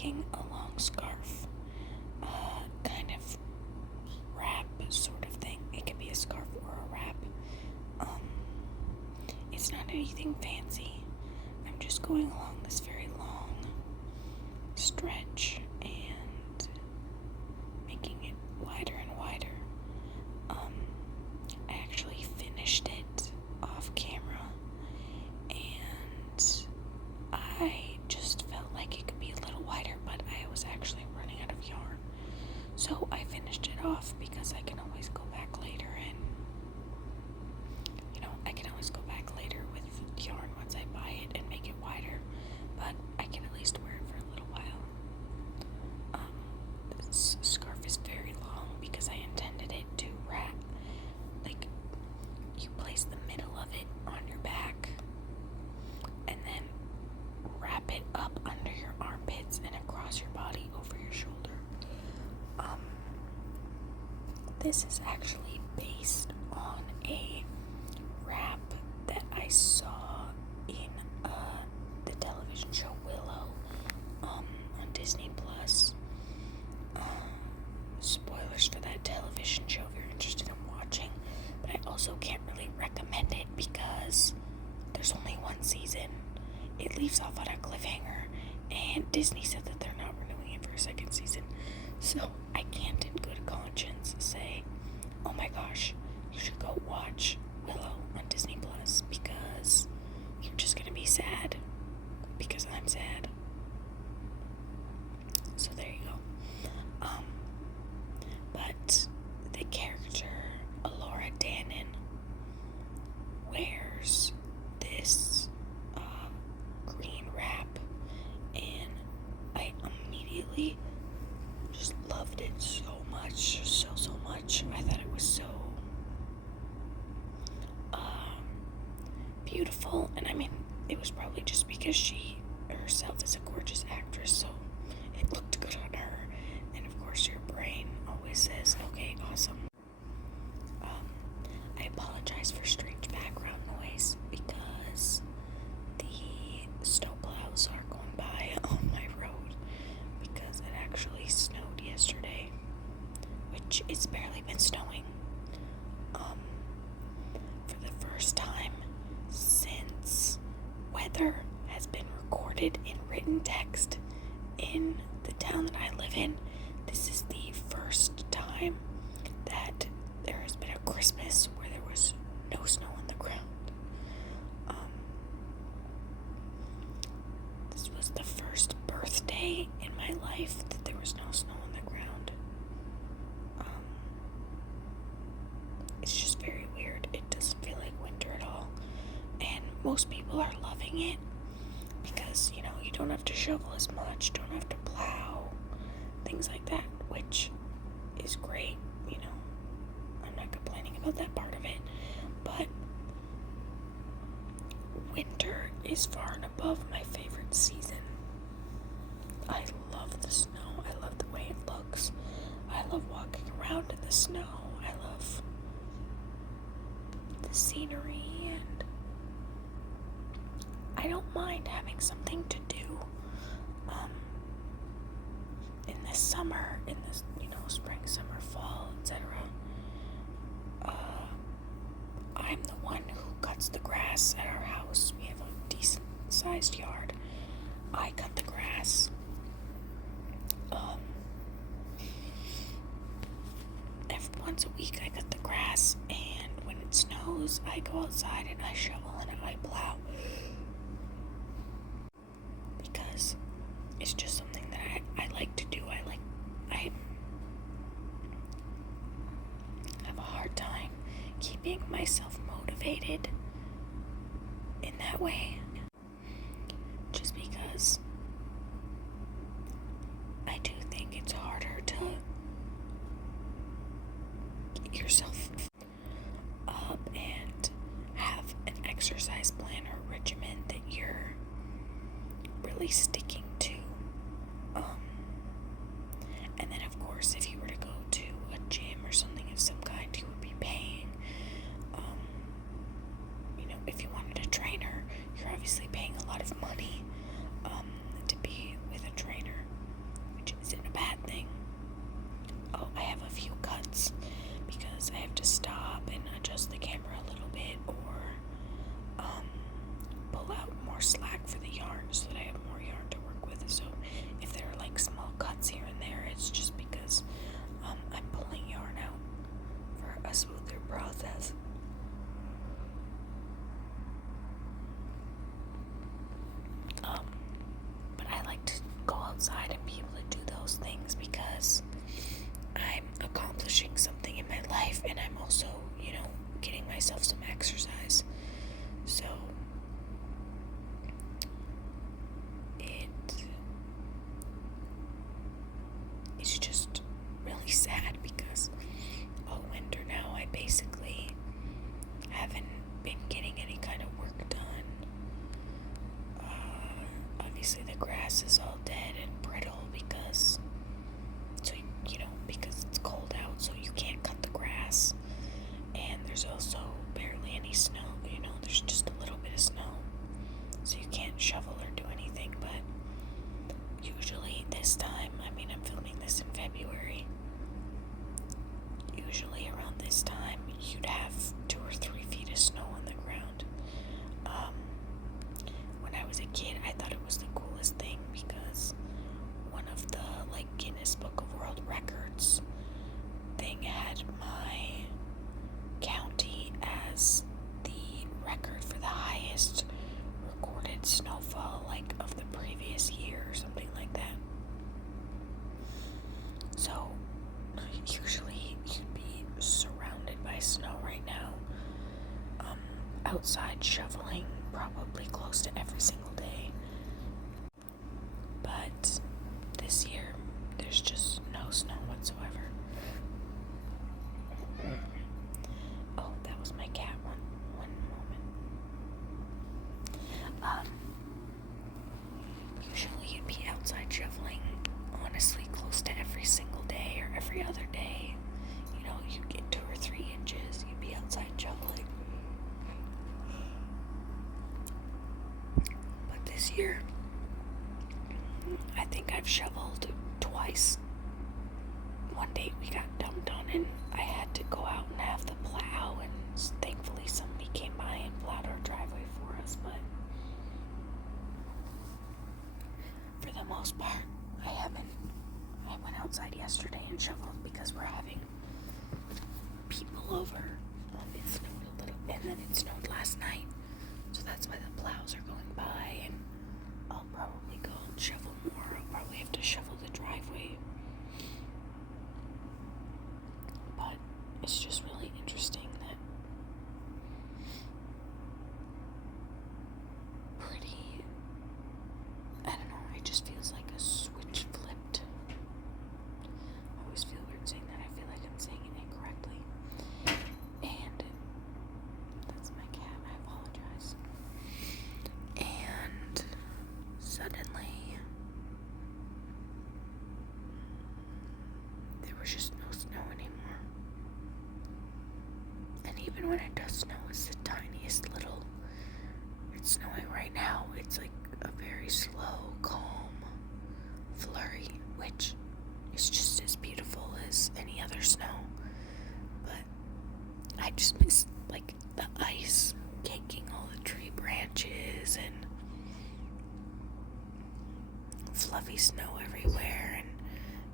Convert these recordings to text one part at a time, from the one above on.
making a long scarf, kind of wrap sort of thing. It could be a scarf or a wrap. It's not anything fancy. I'm just going along this very long stretch and making it wider and wider. I actually finished it off camera, and I just felt like it could be a little wider, but I was actually running out of yarn. So I finished it off because I can always go back later and, I can always go back later with yarn once I buy it and make it wider, but I can at least wear it for a little while. This scarf is very long because I intended it to wrap, like, you place the middle of it on your back and then wrap it up under your armpits and across your body over your shoulder. This is actually based on a wrap that I saw in the television show Willow on Disney Plus. Spoilers for that television show if you're interested in watching, but I also can't really recommend it because there's only one season. It leaves off on a cliffhanger, and Disney said that they're not renewing it for a second season. So I can't in good conscience say, oh my gosh, you should go watch Willow on Disney Plus, because you're just gonna be sad because I'm sad. So there you go. But the character Elora Danan wears this green wrap, and I immediately just loved it so much, so much. I thought it was so beautiful, and I mean, it was probably just because she herself is a gorgeous actress, so it looked good on her. And of course, your brain always says, okay, awesome. I apologize for strange background noise because the snowplows are going by on my road because it actually snowed yesterday, which it's barely been snowing. For the first time since weather has been recorded in written text in the town that I live in, this is the first time that there has been a Christmas where there was no snow on the ground. This was the first birthday in my life that there was no snow on the ground. It's just very weird. It doesn't feel like winter at all. And most people are loving it because, you don't have to shovel as much, don't have to plow, things like that, which is great, I'm not complaining about that part of it, but winter is far and above my favorite season. I love the snow, I love the way it looks, I love walking around in the snow, I love the scenery, and I don't mind having something to do in the summer, in this, spring, summer, fall, etc. I'm the one who cuts the grass at our house. We have a decent sized yard. I cut the grass. Every once a week I cut the grass, and when it snows I go outside and I shovel and I plow. Because it's just something that I like to do. I have a hard time keeping myself motivated in that way. Just because I do think it's harder to get yourself up and have an exercise plan or regimen that you're really sticking to. And then of course, if you were to go to a gym or something of some kind, you would be paying. If you wanted a trainer, you're obviously paying a lot of money to be with a trainer. process. But I like to go outside and be able to do those things because I'm accomplishing something in my life, and I'm also, getting myself some exercise. So it's just really sad because all winter now I basically haven't been getting any kind of work done. Obviously the grass is all dead and brittle because it's cold out, so you can't cut the grass. And there's also barely any snow, there's just a little bit of snow. So you can't shovel or do anything, but usually this time, I'm filming this in February. Usually around this time, you'd have 2 or 3 feet of snow on the ground. When I was a kid, I thought it was the coolest thing because one of the Guinness Book of World Records thing had my county as the record for the highest recorded snowfall of the previous year or something like that. So usually you'd be surrounded by snow right now, outside shoveling probably close to every single day. But this year there's just no snow whatsoever. Oh, that was my cat. One moment. Usually you'd be outside shoveling, honestly, close to every single day or every other day. You'd get 2 or 3 inches, you'd be outside shoveling. But this year, I think I've shoveled twice. One day we got dumped on and I had to go out and have the plow, and thankfully somebody came by and plowed our driveway for us, but for the most part, I haven't. I went outside yesterday and shoveled because we're having people over. It snowed a little bit, and then it snowed last night, so that's why the plows are going by, and I'll probably go and shovel more. I'll probably have to shovel the driveway. But it's just really interesting that it just feels like a switch flipped. I always feel weird saying that. I feel like I'm saying it incorrectly. And that's my cat. I apologize. And suddenly there was just no snow anymore. And even when it does snow, it's the tiniest little. It's snowing right now. It's like a very slow, calm flurry, which is just as beautiful as any other snow. But I just miss the ice caking all the tree branches and fluffy snow everywhere and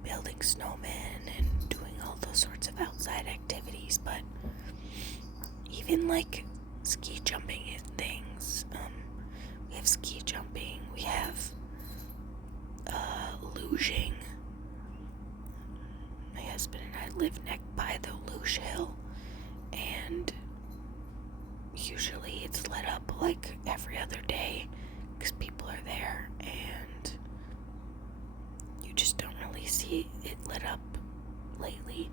building snowmen and doing all those sorts of outside activities. But even ski jumping and things, we have ski jumping, we have luging. My husband and I live by the luge hill, and usually it's lit up every other day because people are there, and you just don't really see it lit up lately,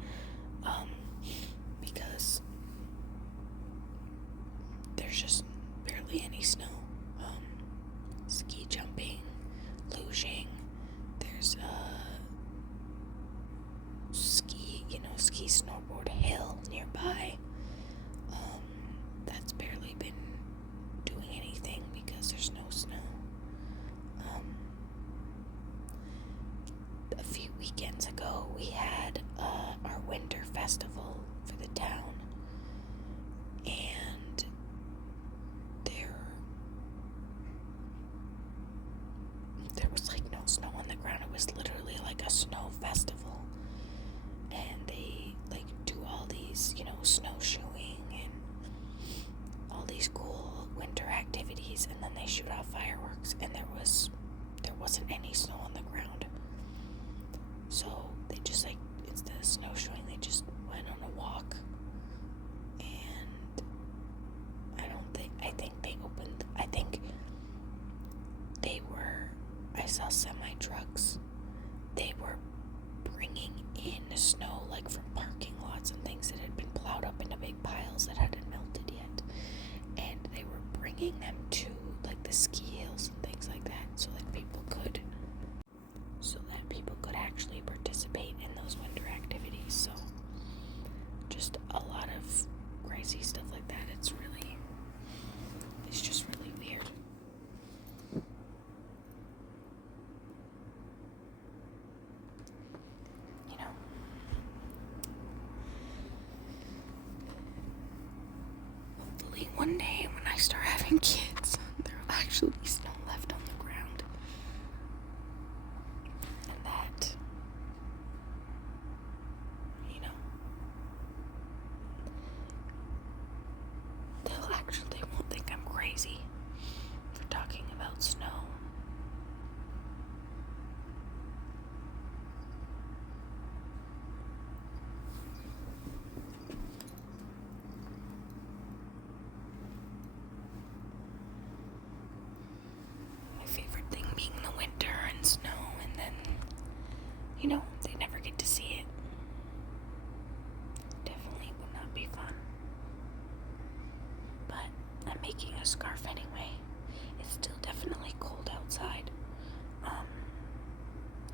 because there's just barely any snow. Ski jumping, luging, there's ski snowboard hill nearby. That's barely been doing anything because there's no snow. A few weekends ago we had our winter festival for the town, and there was no snow on the ground. It was literally a snow festival, and they do all these snowshoeing bringing them to like the ski hills and things like that, so that people could actually participate in those winter activities. So just a lot of crazy stuff like that. It's just really weird. You know, hopefully one day when I start having kids, there will actually be snow left on the ground. And that, you know, they won't think I'm crazy for talking about snow. My favorite thing being the winter and snow, and then, you know, they never get to see it. Definitely would not be fun. But I'm making a scarf anyway. It's still definitely cold outside.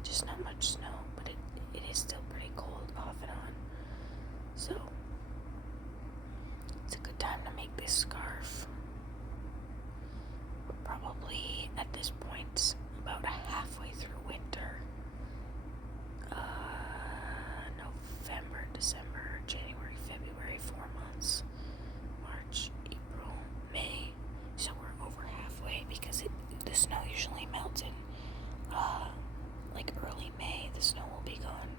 Just not much snow, but it is still pretty cold off and on. So it's a good time to make this scarf. We're probably at this point about halfway through winter. November, December, January, February, 4 months. March, April, May. So we're over halfway because the snow usually melts in like early May. The snow will be gone.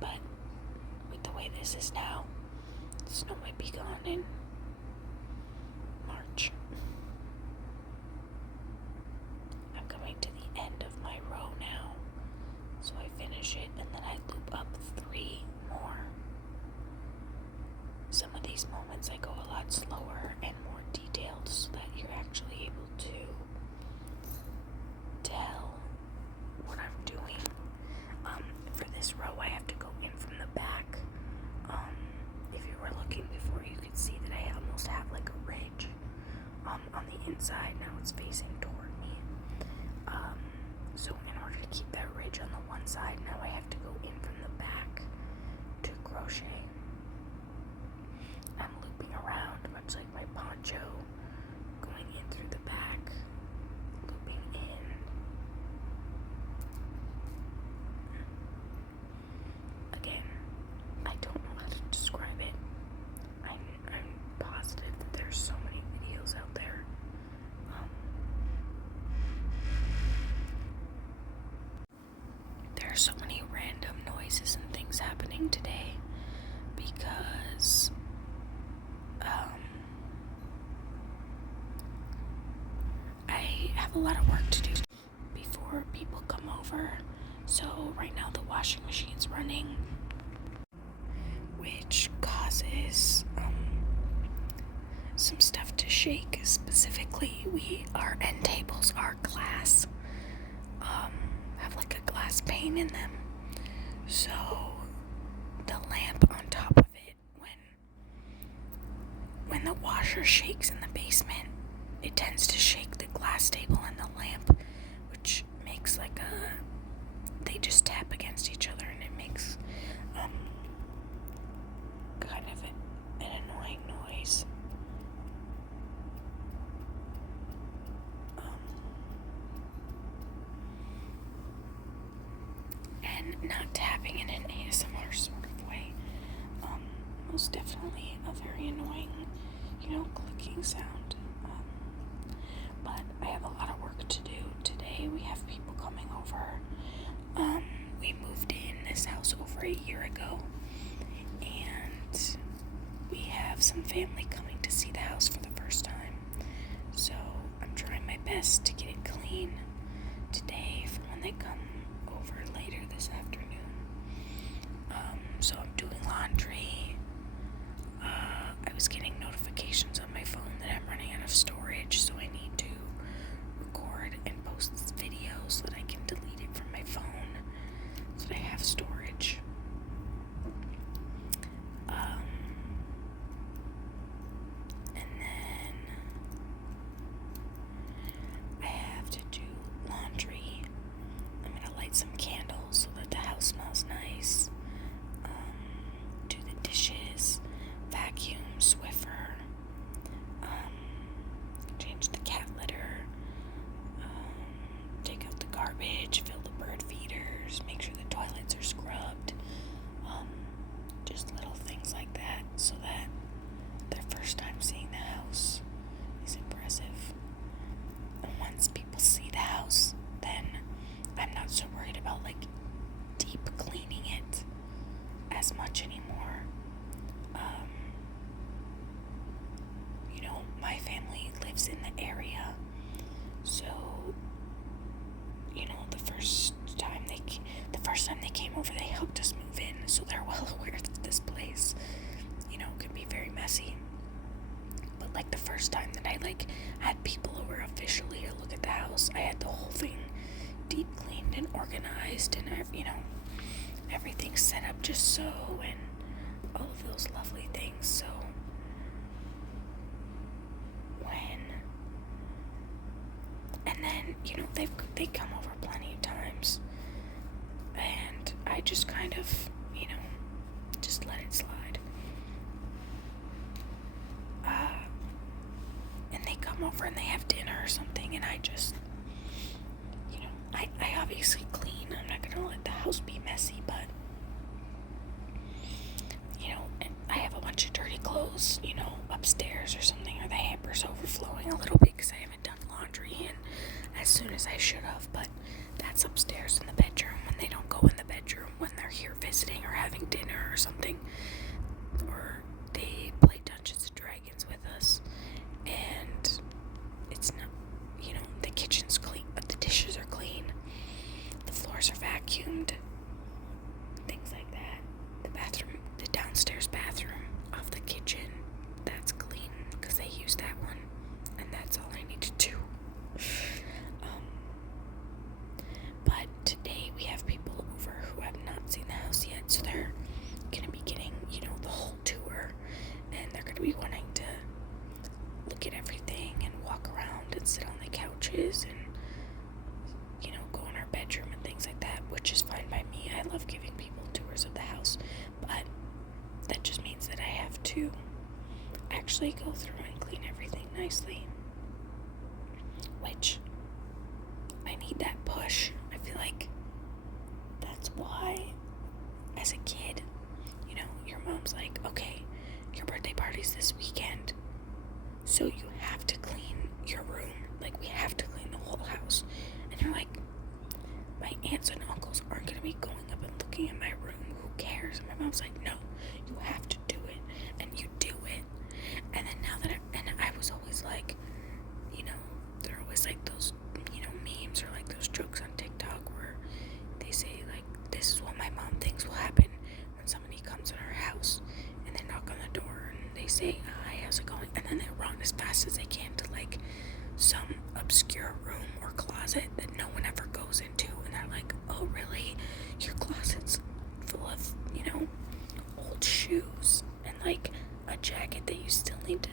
But with the way this is now, the snow might be gone in March. I'm coming to the end of my row now. So I finish it and then I loop up 3 more. Some of these moments I go a lot slower and more detailed so that you're actually able to tell what I'm doing. For this row I have to go in from the back. If you were looking before, you could see that I almost have like a ridge on the inside. Now it's facing toward me. So in order to keep that ridge on the one side, now I have to go in from the back to crochet. I'm looping around much like my poncho, going in through the back, looping in. Again, I don't know how to describe it. I'm positive that there's so many videos out there. There are so many random noises and things happening today because I have a lot of work to do before people come over. So right now the washing machine's running, which causes some stuff to shake. Specifically, our end tables are glass, have like a glass pane in them. So the lamp on top of it, when the washer shakes in the basement, it tends to shake the glass table and the lamp, which makes they just tap against each other, and it makes kind of an annoying noise. And not tapping in an ASMR sort of way. Most definitely a very annoying, clicking sound. But I have a lot of work to do today. We have people coming over. We moved in this house over a year ago, and we have some family coming to see the house for the first time. So I'm trying my best to get it clean today for when they come over later this afternoon. So I'm doing laundry. I was getting notifications on my phone that I'm running out of storage, so I need to record and post this video so that I can delete it from my phone so that I have storage. And just little things like that, so that their first time seeing the house is impressive. And once people see the house, then I'm not so worried about like deep cleaning it as much anymore. My family lives in the area, so the first time they came over, they helped us move in, so they're well aware that this place, can be very messy. But like the first time that I like had people over officially to look at the house, I had the whole thing deep cleaned and organized, and everything set up just so, and all of those lovely things. So and then they come over plenty of times, and I just kind of just let it slide. And they come over and they have dinner or something, and I just I obviously clean. I'm not gonna let the house be messy, but and I have a bunch of dirty clothes upstairs or something, or the hamper's overflowing a little bit because I haven't done laundry in as soon as I should have. But that's upstairs in the bedroom when they don't go in the bedroom when they're here visiting or having dinner or something, or they play Dungeons and Dragons with us. And it's not, the kitchen's clean, but the dishes are clean, the floors are vacuumed, things like that. The downstairs bathroom of the kitchen, that's clean because they use that one, and that's all I need to do. But today we have people over who have not seen the house yet, so they're gonna be getting the whole tour, and they're gonna be wanting to look at everything and walk around and sit on the couches and go in our bedroom and things like that, which is fine by me. I love giving people tours of the house, but that just means that I have to actually go through and clean everything nicely, which I need that push. I feel like that's why as a kid, your mom's like, okay, your birthday party's this weekend, so you have to clean your room. Like, we have to clean the whole house. And you're like, my aunts and uncles aren't going to be going up and looking at my room. Who cares? And my mom's like, no, you have to do it. And you do it. And then now that I was always like, there are always like those, memes or like those jokes on TikTok where they say like, this is what my mom thinks will happen when somebody comes in our house and they knock on the door and they say, hi, how's it going? And then they run as fast as they can to like some obscure room or closet that no one ever goes into, and they're like, oh really? Your closet's full of, old shoes and like a jacket that you still need to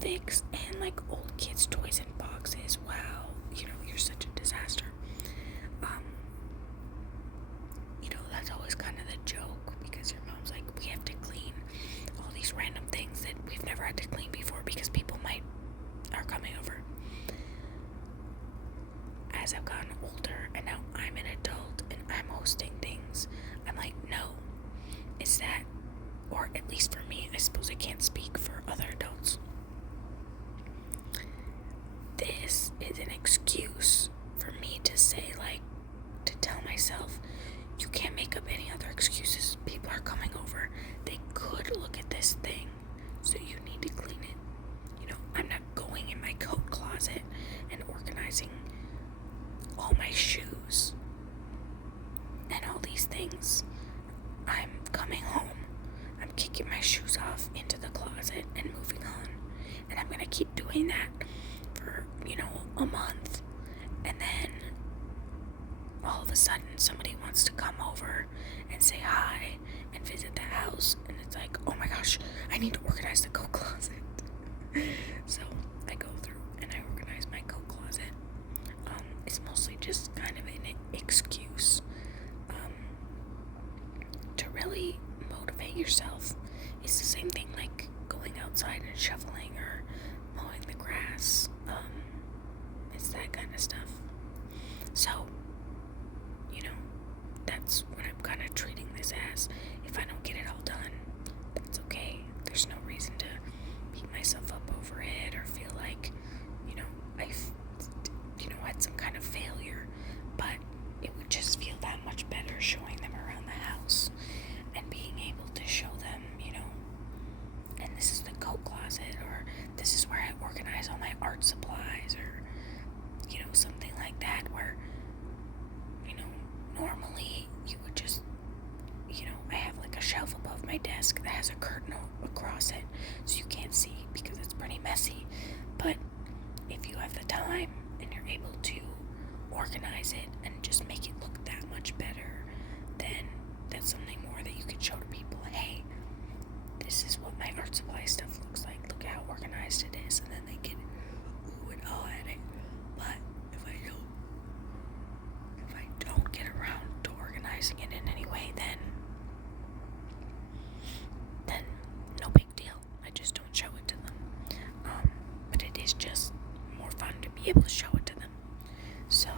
fix, and like old kids' toys in boxes. Wow, you're such a disaster. That's always kind of the joke, because your mom's like, we have to clean all these random things that we've never had to clean before because people are coming over. As I've gotten older and now I'm an adult and I'm hosting things, I'm like, no, it's that, or at least for me, I suppose I can't speak for other adults. This is an excuse for me to say, like, to tell myself, you can't make up any other excuses. People are coming over. They could look at this thing, so you need to clean it. I'm not going in my coat closet and organizing all my shoes and all these things. I'm coming home. I'm kicking my shoes off into the closet and moving on. And I'm going to keep doing that for, a month. And then all of a sudden somebody wants to come over and say hi and visit the house. And it's like, oh my gosh, I need to organize the coat closet. So I go through and I organize my coat closet. It's mostly just kind of an excuse to really motivate yourself. It's the same thing like going outside and shoveling or mowing the grass. It's that kind of stuff. So, that's what I'm kind of treating this as. If I don't get it all done, desk that has a curtain across it, so you can't see because it's pretty messy. But if you have the time and you're able to organize it and just make it look that much better, then that's something more that you could show to people. Hey, this is what my art supply stuff looks like. Look how organized it is. And then they get ooh and oh at it. But if I don't get around to organizing it in any way, then no big deal. I just don't show it to them. But it is just more fun to be able to show it to them. So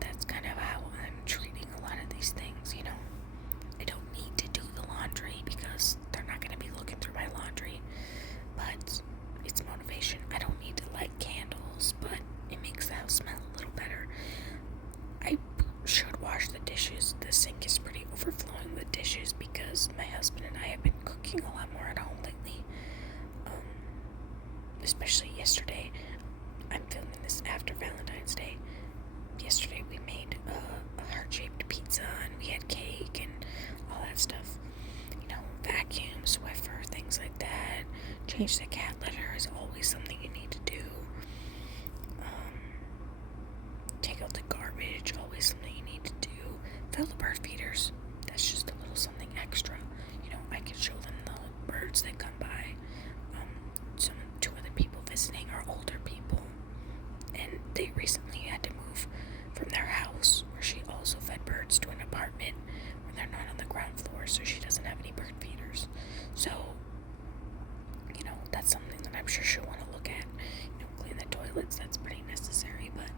that's kind of how I'm treating a lot of these things, you know. I don't need to do the laundry because they're not going to be looking through my laundry, but it's motivation. I don't need to light candles, but it makes the house smell a little better. I should wash the dishes. The sink is pretty overflowing with dishes because my husband and I have been cooking a lot more at home lately. Especially yesterday. I'm filming this after Valentine's Day. Yesterday we made a heart-shaped pizza and we had cake and all that stuff. You know, vacuum, Swiffer, things like that. Change the cat litter is always something you need to do. Take out the garbage, always something you need to do. Fill the bird feeders. That's just a little something extra. You know, I can show them the birds that come by. Two other people visiting are older people, and they recently had to move from their house where she also fed birds to an apartment where they're not on the ground floor, so she doesn't have any bird feeders. So, you know, that's something that I'm sure she'll want to look at. You know, clean the toilets, that's pretty necessary, but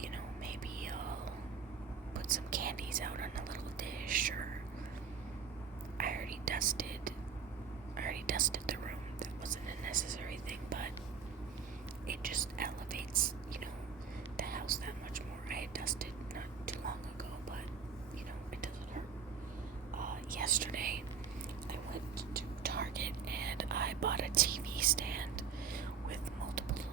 you know, maybe I'll put some candies out on a little dish, or I already dusted the room. That wasn't a necessary thing, but it just elevates, you know, the house that much more. I had dusted not too long ago, but, you know, it doesn't hurt. Yesterday, I went to Target and I bought a TV stand with multiple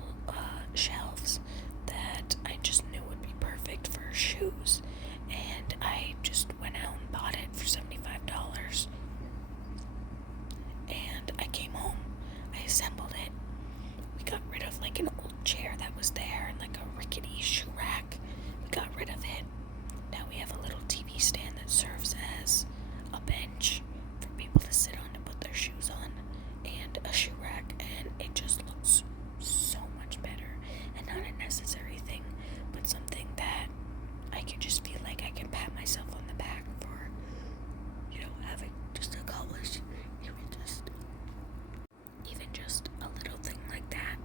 shelves that I just knew would be perfect for shoes. And I just went out and bought it for $75. And I came home, I assembled it. We got rid of like an old chair that was there and like a rickety shoe rack. We got rid of it. Now we have a little TV stand that serves as a bench for people to sit on and put their shoes on, and a shoe rack, and it just looks so much better. And not a necessary thing, but something that I can just feel like I can pat myself on the back for, you know, having just accomplished even just a little thing like that.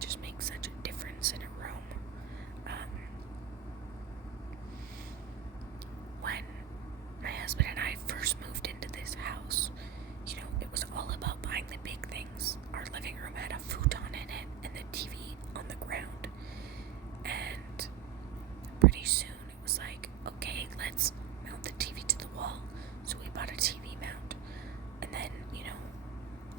Just makes such a difference in a room. When my husband and I first moved into this house, you know, it was all about buying the big things. Our living room had a futon in it and the TV on the ground. And pretty soon it was like, okay, let's mount the TV to the wall. So we bought a TV mount. And then, you know,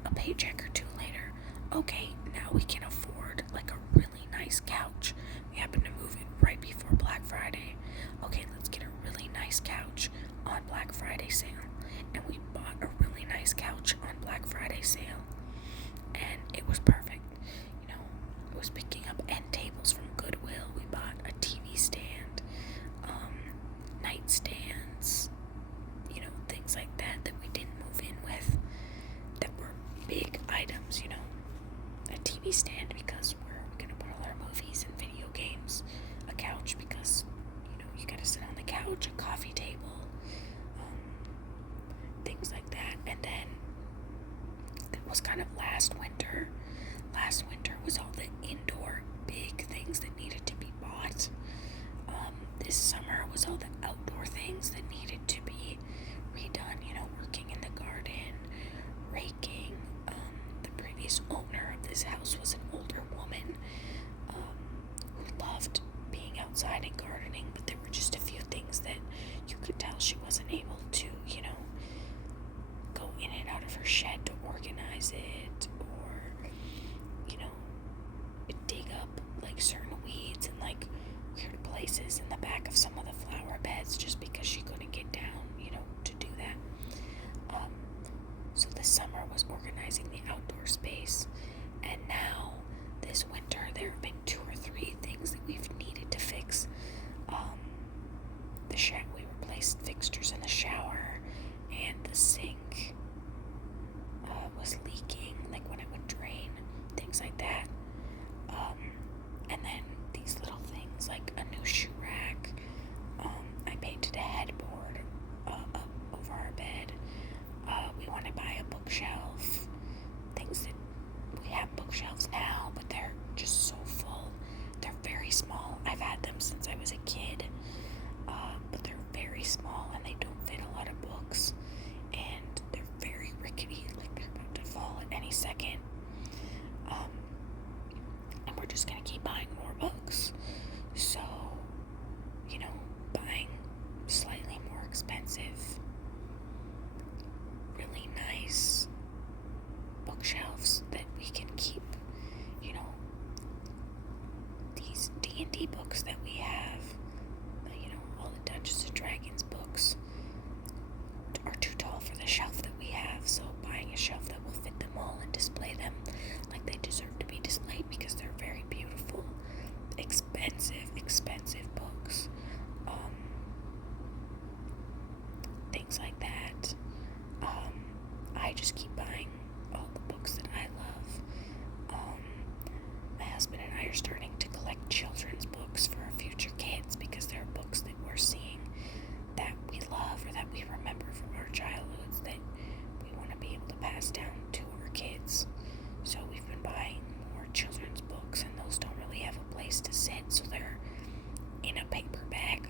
a paycheck or two later, okay, now we can afford like a really nice couch. We happened to move it right before Black Friday. Okay, let's get a really nice couch on Black Friday sale. And we bought a really nice couch on Black Friday sale. And it was perfect. You know, it was picking up end tables from Goodwill. We bought a TV stand, nightstands, you know, things like that that we didn't move in with, that were big items, you know. A TV stand because we're going to put all our movies and video games. A couch because, you know, you got to sit on the couch. A coffee table. Things like that. And then it was kind of last winter. Last winter was all the indoor big things that needed to be bought. This summer was all the outdoor things that needed to be redone. You know, working in the garden, raking. The previous owner of this house was an older woman who loved being outside and gardening, but there were just a few things that you could tell she wasn't able to, you know, go in and out of her shed to organize it, or, you know, dig up like certain weeds and like weird places in the back of some Dungeons and Dragons books are too tall for the shelf that we have, so buying a shelf that will fit them all and display them like they deserve to be displayed because they're very beautiful, expensive books. Things like that. I just keep buying all the books that I love. My husband and I are starting to collect children's books for our future kids because they're books that we're seeing that we love or that we remember from our childhoods that we want to be able to pass down to our kids. So we've been buying more children's books, and those don't really have a place to sit, so they're in a paper bag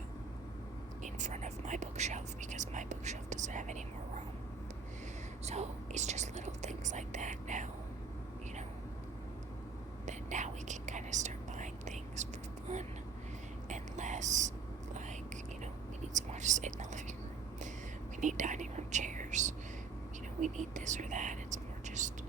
in front of my bookshelf because my bookshelf doesn't have any more room. So it's just little things like that now, that now we can kind of start buying things for fun and less like, we need somewhere to sit in the living room. We need dining room chairs. We need this or that. It's more just